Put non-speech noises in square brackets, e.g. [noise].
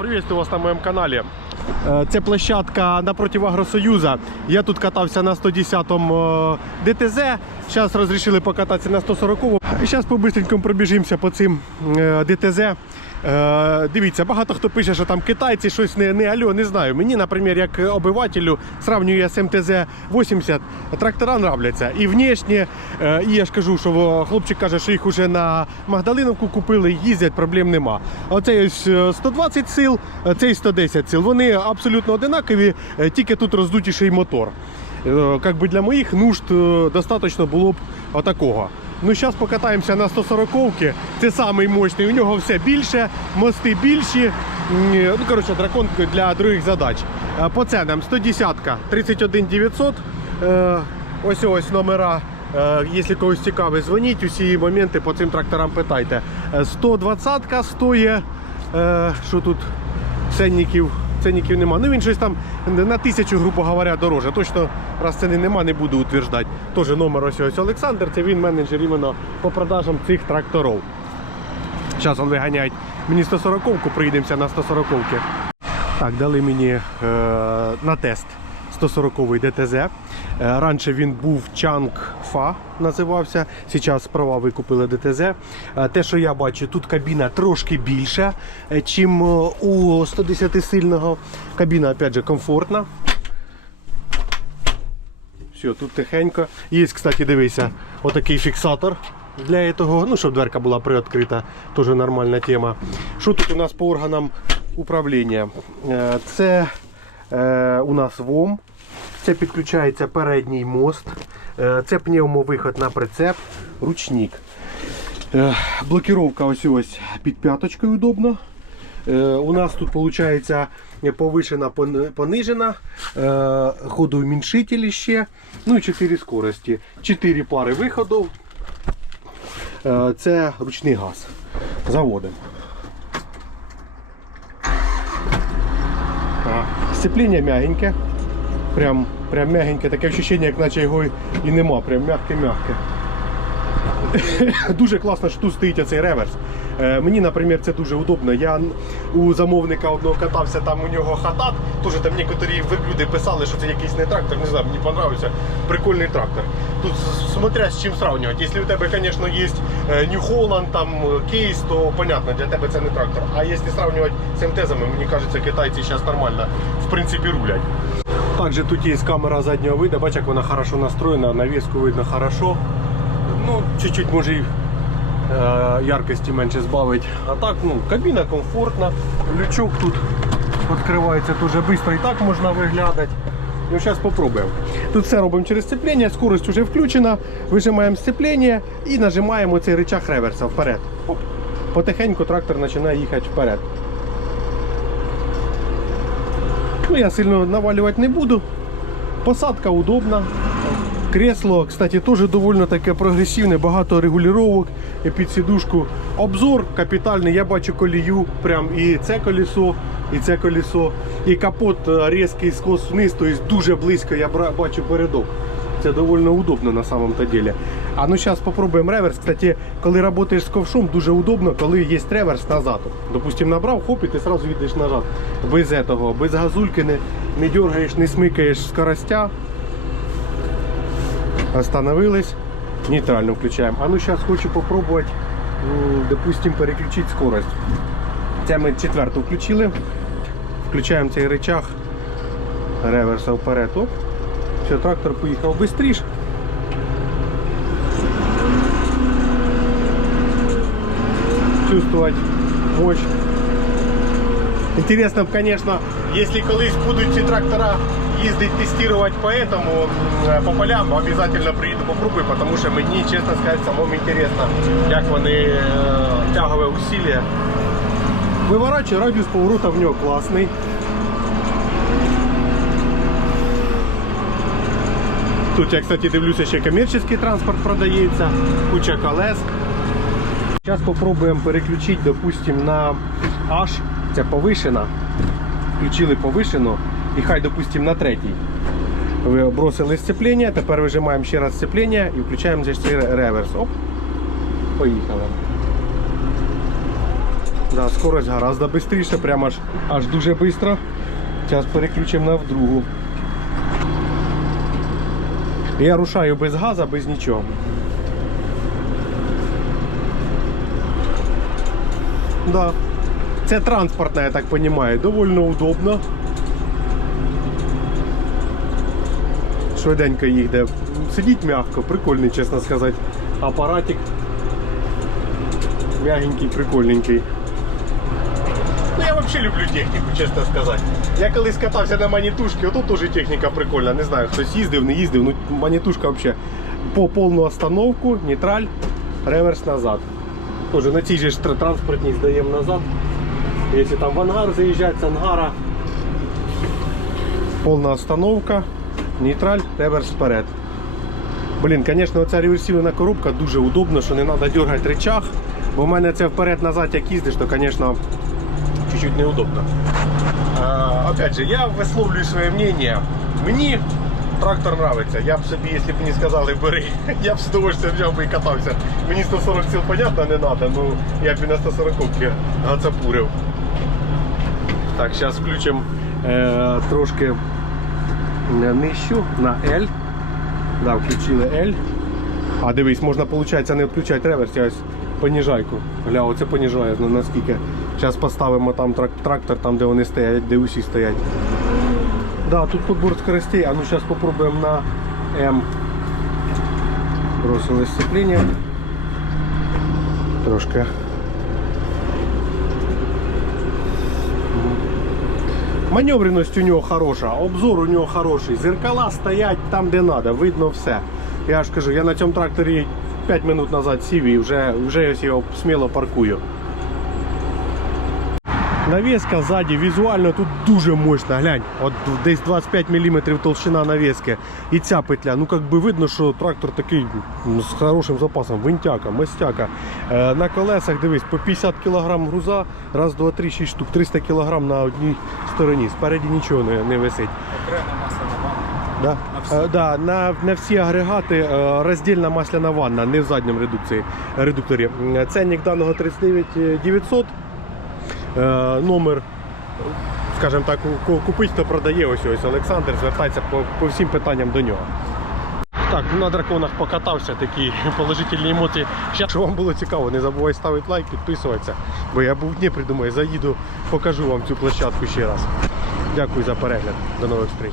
Приветствую вас на моем канале. Е, Це площадка напротив Агросоюза. Я тут катався на 110-му е, ДТЗ. Зараз розрішили покататися на 140-му. Зараз побистренько пробіжимося по цим е, ДТЗ. Е, Дивіться, багато хто пише, що там китайці щось не, не альо, не знаю. Мені, наприклад, як обивателю, сравнюю з МТЗ 80, трактора нравляться. І внешне, е, і я ж кажу, що хлопчик каже, що їх уже на Магдалиновку купили, їздять, проблем нема. Оцей ось е, 120 сил, е, цей 110 сил. Вони абсолютно одинакові, е, тільки тут роздутіший мотор. Е, Как би для моїх нужд е, достатньо було б отакого. Ну, зараз покатаємося на 140-ки. Це самий мощний. У нього все більше, мости більші. Ну, коротше, дракон для других задач. Е, По ценам 110-ка 31 900. Е, Ось ось номера. Е, Якщо когось цікавить, дзвоніть. Усі моменти по цим тракторам питайте. Е, 120-ка стоїть. е, Що тут? Ценників, ценників нема. Ну він щось там на тисячу, грубо говоря, дороже. Точно раз ціни нема, не буду утверждати. Теж номер ось ось Олександр, це він менеджер іменно по продажам цих тракторів. Зараз він виганяють мені 140-ку, приїдемося на 140-ки. Так, дали мені е, на тест 140-й ДТЗ. Е, раніше він був Чанг Фа називався. Зараз права викупили ДТЗ. Е, те, що я бачу, тут кабіна трошки більша, чим е, у 110-сильного. Кабіна, опять же, комфортна. Все, тут тихенько. Є, кстати, дивися, отакий фіксатор для того, ну, щоб дверка була приоткрита. Теж нормальна тема. Що тут у нас по органам управління? Це е, у нас ВОМ. Це підключається передній мост. Е, Це пневмовиход на прицеп, ручник. Е, Блокировка ось ось під п'яточкою удобно. Е, У нас тут виходить повишена, понижена, ходоуміншителі ще, ну і 4 скорості. 4 пари виходів. Це ручний газ. Заводимо. Сцепління м'ягеньке. Прям, прям м'ягеньке, таке відчуття, як наче його і нема. Прям м'ягке-м'ягке. [laughs] дуже класно, що тут стоїть оцей реверс. Е, мені, наприклад, це дуже удобно. Я у замовника одного катався, там у нього хатат. Теж там некоторі верблюди писали, що це якийсь не трактор. Не знаю, мені подобається. Прикольний трактор. Тут смотря з чим сравнювати. Якщо у тебе, звісно, є New Holland, там кейс, то понятно, для тебе це не трактор. А якщо сравнювати з МТЗами, мені кажеться, китайці зараз нормально в принципі рулять. Також тут є камера заднього виду, бач, як вона хорошо настроєна, навіску видно хорошо. Ну, чуть-чуть може і е, яркості менше збавить. А так, ну, кабіна комфортна, лючок тут відкривається дуже швидко і так можна виглядати. Ну, зараз спробуємо. Тут все робимо через сцеплення, скорость вже включена, вижимаємо сцеплення і нажимаємо цей рычаг реверса вперед. Потихеньку трактор починає їхати вперед. Ну, я сильно навалювати не буду. Посадка удобна. Кресло, кстати, теж доволі таке прогресивне, багато регулювання під сідушку. Обзор капітальний, я бачу колію, прям і це колесо, і це колесо. І капот е, різкий скос вниз, тобто дуже близько я бачу передок. Це доволі удобно на самом то деле. А ну зараз спробуємо реверс. Кстати, коли працюєш з ковшом, дуже удобно, коли є реверс назад. Допустим, набрав, хоп, і ти одразу їдеш назад. Без этого, без газульки не, не дергаєш, не смикаєш скоростя. Остановились. Нейтрально включаем. А ну сейчас хочу попробовать, м, допустим, переключить скорость. Це ми четверту включили. Включаємо цей рычаг реверса вперед. Оп. Все, трактор поїхав швидше. Чувствовать мощь. Интересно, конечно, если колись будуть ці трактора їздити тестувати по этому, м, по полям, обязательно приїду попробую, потому що мені, чесно сказати, самому интересно, як вони е, тягове усилля. Виворачує радіус поворота в нього класний. Тут я, кстати, дивлюся, ще комерційний транспорт продається, куча колес. Зараз спробуємо переключити, допустим, на H, це повишена. Включили повишену і хай, допустим, на третій. Ви бросили сцеплення, тепер вижимаємо ще раз сцеплення і включаємо же цей реверс. Оп. Поїхали. Да, скорость гораздо швидше, прямо аж, аж дуже швидко. Зараз переключимо на другу. Я рушаю без газу, без нічого. Да. Це транспортна, я так розумію, довольно удобно. Швиденько їде. Сидіть м'яко, прикольний, чесно сказати. Апаратик. Мягенький, прикольненький. Ну я взагалі люблю техніку, чесно сказати. Я колись катався на манітушці, отут теж техніка прикольна. Не знаю, хтось їздив, не їздив. Ну манітушка взагалі по повну остановку, нейтраль, реверс назад. Тоже на цій же транспортній здаємо назад. Якщо там в ангар заїжджати з ангара, повна остановка, нейтраль, реверс вперед. Блін, звісно, оця реверсивна коробка дуже удобно, що не треба дергати речах. Бо в мене це вперед-назад як їздиш, то, звісно, чуть-чуть неудобно. А, опять же, я висловлюю своє мнение. Мені трактор нравиться. Я б собі, якщо б мені сказали, бери, [laughs] я б з удовольствием взяв би і катався. Мені 140 сил, понятно, не треба, ну я б і на 140 гацапурив. Так, зараз включимо е, трошки е, нижчу на L. Да, включили L. А дивись, можна, виходить, не включати реверс, я ось поніжайку. Гля, оце поніжає ну, наскільки. Зараз поставимо там трак- трактор, там де вони стоять, де усі стоять. Да, тут подбор скоростей, а ну зараз попробуємо на М. Бросили сцепление. Трошки. Маневреність у нього хороша, обзор у нього хороший, зеркала стоять там, де треба, видно все. Я ж кажу, я на цьому тракторі 5 минут назад сів і вже, вже ось його сміло паркую. Навеска ззаді візуально тут дуже мощна. Глянь, от десь 25 мм толщина навески. І ця петля. Ну як би видно, що трактор такий з хорошим запасом, винтяка, мастяка. Е, на колесах дивись, по 50 кг груза, раз, два, три, шість штук, 300 кг на одній стороні. Спереді нічого не, не висить. Окрема масляна ванна. Да? Е, да, на, на всі агрегати е, роздільна масляна ванна, не в задньому редукції, редукторі. Ценник даного 39900. Е, номер, скажімо так, ку- купить, хто продає, ось ось Олександр, звертається по, по всім питанням до нього. Так, на драконах покатався, такі [laughs] положительні емоції. Якщо вам було цікаво, не забувай ставити лайк, підписуватися. Бо я був в Дніпрі, думаю, заїду, покажу вам цю площадку ще раз. Дякую за перегляд. До нових зустріч.